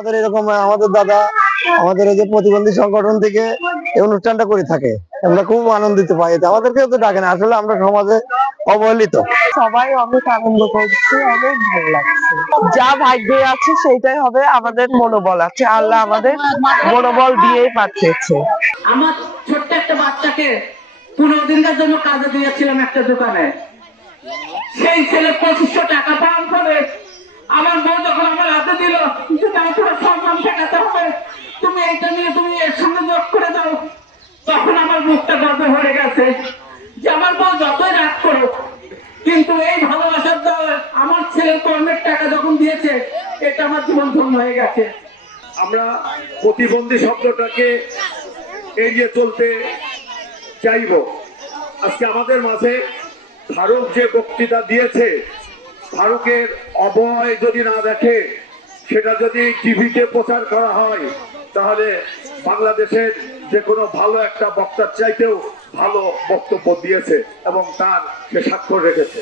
আমাদের এরকম আমাদের দাদা আমাদের এই যে প্রতিবন্ধী সংগঠন থেকে এই অনুষ্ঠানটা করে থাকে, আমরা খুব আনন্দিত পাই। এতে আমাদেরকেও তো ডাকে না, আসলে আমরা সমাজে অবহেলিত। সবাই অনেক আনন্দ করছে, অনেক ভালো লাগছে। যা ভাগ্যে আছে সেটাই হবে, আমাদের মনোবল আছে, আল্লাহ আমাদের মনোবল দিয়েই পাঠিয়েছে। আমার ছোট্ট একটা বাচ্চাকে 15 দিনের জন্য কাজে দিয়েছিলাম একটা দোকানে। সেই ছেলে 2500 টাকা পান করে আমার বউ যখন আমার হাতে দিল যে তারপরে সম্মান ঠেকাতে হবে, তুমি এইটা নিয়ে তুমি এর সঙ্গে যোগ করে দাও, তখন আমার মুখটা গর্বে ভরে গেছে যে আমার বউ যতই রাগ করুক কিন্তু এই ভালোবাসার দ্বারা আমার ছেলের কর্মের টাকা যখন দিয়েছে, এটা আমার জীবন ধন্য হয়ে গেছে। আমরা প্রতিবন্ধী শব্দটাকে এড়িয়ে চলতে চাইব। আজকে আমাদের মাঝে ফারুক যে বক্তৃতা দিয়েছে, ফারুকের অবয় যদি না দেখে, সেটা যদি টিভিতে প্রচার করা হয়, তাহলে বাংলাদেশের যে কোনো ভালো একটা বক্তার চাইতেও ভালো বক্তব্য দিয়েছে এবং তার সে স্বাক্ষর রেখেছে।